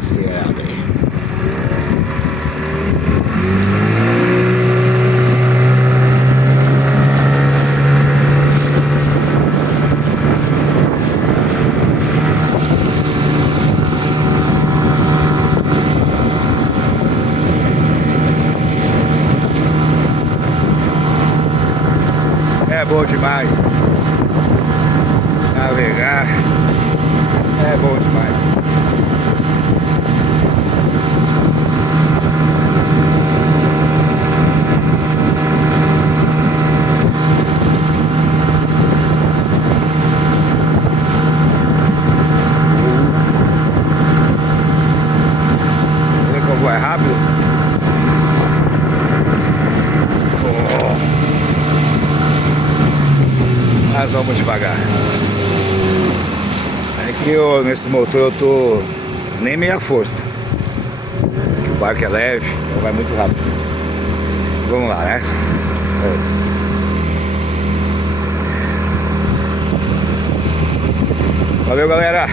acelerada aí. É bom demais navegar, é bom demais. Olha como é rápido. Mas vamos devagar. É que nesse motor eu tô nem meia força. Que o barco é leve, então vai muito rápido. Vamos lá, né? Valeu, galera!